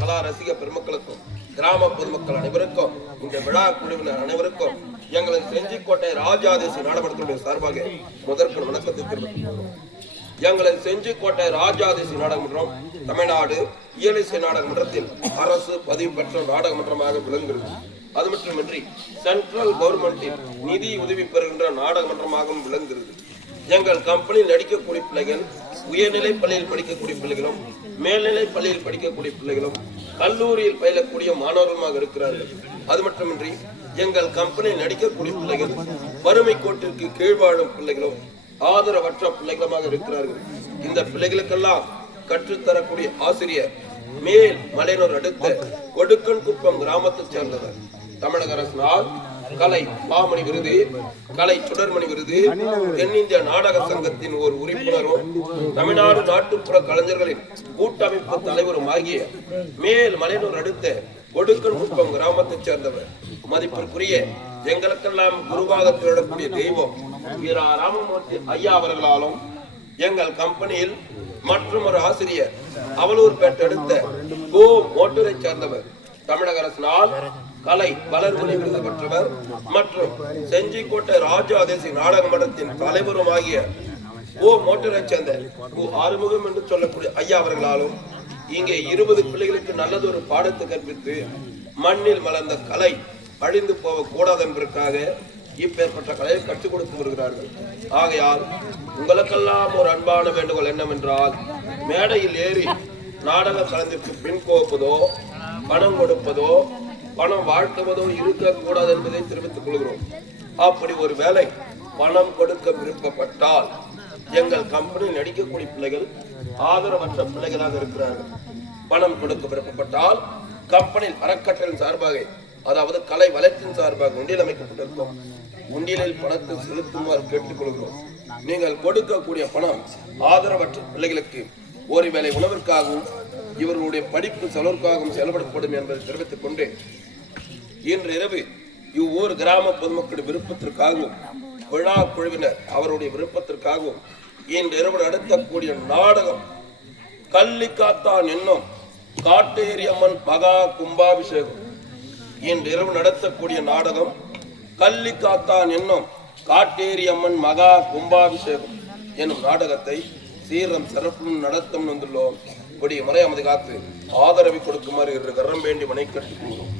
கலா ரசிக பெருமக்களுக்கும் கிராம பொதுமக்கள் அனைவருக்கும் இந்த விழா குழுவினர் அனைவருக்கும் எங்களது செஞ்சிக்கோட்டை ராஜாதேசி நாடகமன்றத்தினுடைய சார்பாக முதற்கண் வணக்கத்தை தெரிவித்துள்ளோம். எங்களது செஞ்சிக்கோட்டை ராஜாதேசி நாடகமன்றம் தமிழ்நாடு இயலிசை நாடகமன்றத்தில் அரசு பதிவு பெற்ற நாடகமன்றமாக விளங்குகிறது. அது மட்டுமின்றி சென்ட்ரல் கவர்மெண்டின் நிதி உதவி பெறுகின்ற நாடகமன்றமாகவும் விளங்குகிறது. எங்கள் கம்பெனியில் நடிக்கக்கூடிய பிள்ளைகள் உயர்நிலை பள்ளியில் படிக்கக்கூடிய பிள்ளைகளும் மேல்நிலை பள்ளியில் படிக்கக்கூடிய பிள்ளைகளும் கல்லூரியில் பயிலக்கூடிய மாணவர்களுமாக இருக்கிறார்கள். அது மட்டுமின்றி எங்கள் கம்பெனியில் நடிக்கக்கூடிய பிள்ளைகள் வறுமை கோட்டிற்கு கீழ் வாழும் பிள்ளைகளும் ஆதரவற்ற பிள்ளைகளுமாக இருக்கிறார்கள். இந்த பிள்ளைகளுக்கெல்லாம் கற்றுத்தரக்கூடிய ஆசிரியர் மேல் மலையனூர் அடுத்த கொடுக்கன் குப்பம் கிராமத்தைச் சேர்ந்தவர். தமிழக அரசினால் கலை பாமணி விருது, கலை சுடர்மணி விருது, தென்னிந்திய நாடக சங்கத்தின் ஒரு உறுப்பினரும் தமிழ்நாடு நாட்டுப்புற கலைஞர்களின் கூட்டமைப்பு தலைவரும் ஆகிய மேல் மலையனூர் அடுத்த கொடுக்கன் குப்பம் கிராமத்தைச் சேர்ந்தவர். மதிப்பிற்குரிய எங்களுக்கெல்லாம் குருவாக திகழக்கூடிய தெய்வம் வீரா ராமமூர்த்தி ஐயா அவர்களாலும் எங்கள் கம்பெனியில் மற்றும் ஒரு ஆசிரியர் அவலூர்பேட்டை அடுத்த கோ மோட்டூரை சேர்ந்தவர், தமிழக அரசினால் கலை வளர்மொழி விருது பெற்றவர் மற்றும் செஞ்சிக்கோட்டை ராஜாதேசி நாடக மன்றத்தின் தலைவரும் ஆகிய ஓ மோட்டரை சேர்ந்த ஆறுமுகம் என்று சொல்லக்கூடிய ஐயா அவர்களாலும் இங்கே 20 பிள்ளைகளுக்கு நல்லதொரு பாடத்தை கற்பித்து மண்ணில் மலர்ந்த கலை அழிந்து போகக்கூடாது என்பதற்காக இப்பேற்பட்ட கலையை கற்றுக் கொடுத்து வருகிறார்கள். ஆகையால் உங்களுக்கெல்லாம் ஒரு அன்பான வேண்டுகோள் என்னவென்றால், மேடையில் ஏறி நாடக கலைஞருக்கு பின் கோப்பதோ பணம் கொடுப்பதோ பணம் வாழ்த்துவதோ இருக்கக்கூடாது என்பதை தெரிவித்துக் கொள்கிறோம். அப்படி ஒரு வேளை பணம் கொடுக்க விருப்பப்பட்டால் எங்கள் கம்பெனியில் நடிக்கக்கூடிய பிள்ளைகள் ஆதரவற்ற பிள்ளைகளாக இருக்கிறார்கள். பணம் கொடுக்க விருப்பப்பட்டால் கம்பெனியில் அறக்கட்டளின் சார்பாக, அதாவது கலை வளர்ச்சியின் சார்பாக உண்டியல் அமைக்கப்பட்டிருக்கும். உண்டியலில் பணத்தை செலுத்துமாறு கேட்டுக்கொள்கிறோம். நீங்கள் கொடுக்கக்கூடிய பணம் ஆதரவற்ற பிள்ளைகளுக்கு ஒருவேளை உணவிற்காகவும் இவர்களுடைய படிப்பு செலவிற்காகவும் செயல்படப்படும் என்பதை தெரிவித்துக் கொண்டு, இன்று இரவு இவ்வொரு கிராம பொதுமக்களின் விருப்பத்திற்காகவும் விழா குழுவினர் அவருடைய விருப்பத்திற்காகவும் இன்று இரவு நடத்தக்கூடிய நாடகம் கள்ளிக்காத்தான் என்னும் காட்டேரி அம்மன் மகா கும்பாபிஷேகம். இன்று இரவு நடத்தக்கூடிய நாடகம் கள்ளிக்காத்தான் என்னும் காட்டேரி அம்மன் மகா கும்பாபிஷேகம் என்னும் நாடகத்தை சீரம் சிறப்பும் நடத்தும் வந்துள்ளோம். கொடிய முறை அமைதி காத்து ஆதரவை கொடுக்குமாறு கரம் வேண்டி மனை கட்டுக்கொள்வோம்.